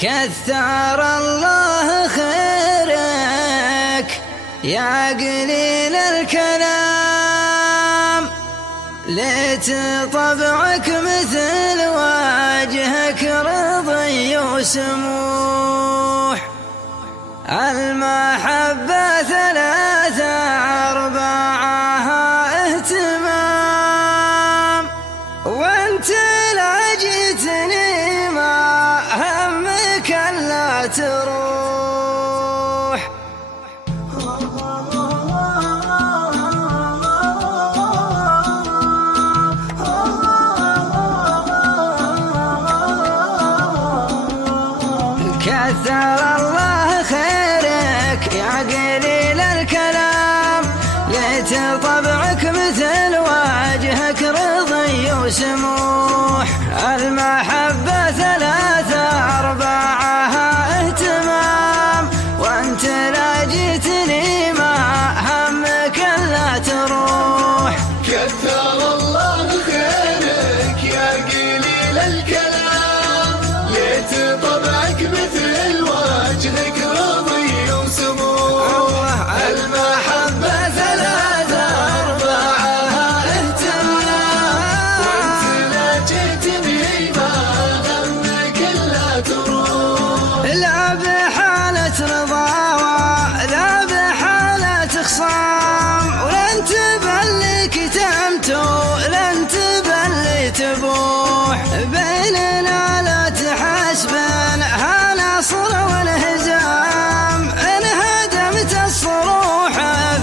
كثر الله خيرك يا قليل الكلام، ليت طبعك مثل وجهك رضي وسموح. المحبة ثلاثة أربعها اهتمام، وانت لا جيتني ما همك الا تروح. كثر الله خيرك يا قليل الكلام، ليت طبعك مثل وجهك رضي وسموح. المحبة ثلاثة أربعها اهتمام، وانت لا جيتني ما همك الا تروح. كثر الله خيرك يا قليل الكلام، ليت طبعك مثل وجهك رضي وسموح. المحبة ثلاثة أربعها اهتمام، وانت لا جيتني ما همك الا تروح. لا بحالة رضا ولا بحالة خصام، ولن تبلي كتمت ولن تبلي تبوح. بيننا لا تحسبن هالنصر والهزام، إن هدمت الصروح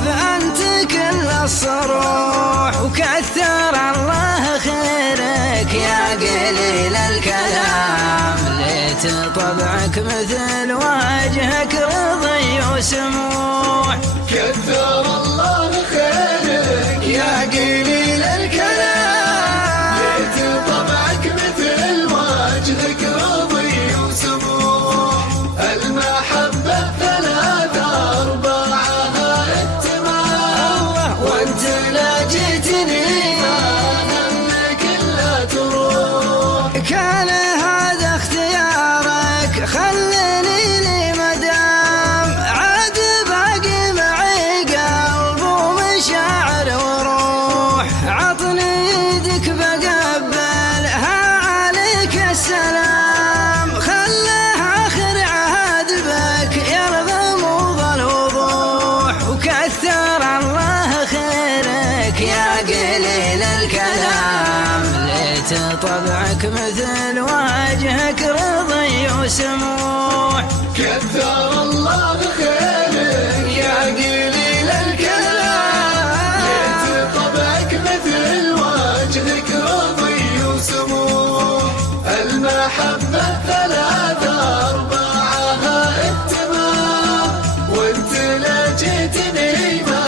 فأنت كل الصروح. وكثر الله خيرك يا قليل الكلام، ليت طبعك مثل وجهك رضي وسموح. كثر الله خيرك يا قليل الكلام، ليت طبعك مثل وجهك رضي وسموح. المحبة ثلاثة أربعها اهتمام، وانت لا جيتني ما همك الا تروح. كان هذا اختيارك خلني لي مدام، عاد باقي معي قلب ومشاعر وروح. عطني يدك بقبلها عليك السلام، خله آخر عهد بك يرضى موضى الوضوح. وكثر الله خيرك يا قليل الكلام، ليت طبعك مثل وجهك رضي وسموح. كثر الله خيرك يا قليل الكلام، ليت طبعك مثل وجهك رضي وسموح. المحبة ثلاثة أربعها اهتمام، وانت لا جيتني ما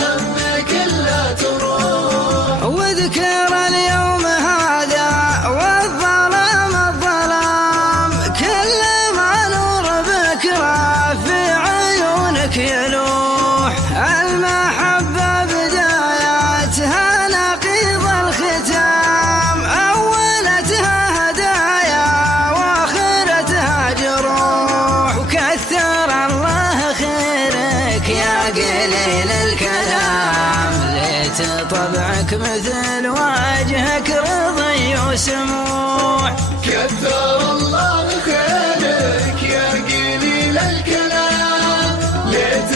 همك الا تروح. وذكر اليوم هذا والظلام الظلام، كل ما نور بكرة في عيونك يلوح. المحبة بداياتها نقيض الختام، أولتها هدايا وآخرتها جروح. وكثر الله خيرك يا قليل الكلام، ليت طبعك مثل وجهك رضي وسموح. كثر الله خيرك يا قليل الكلام، ليت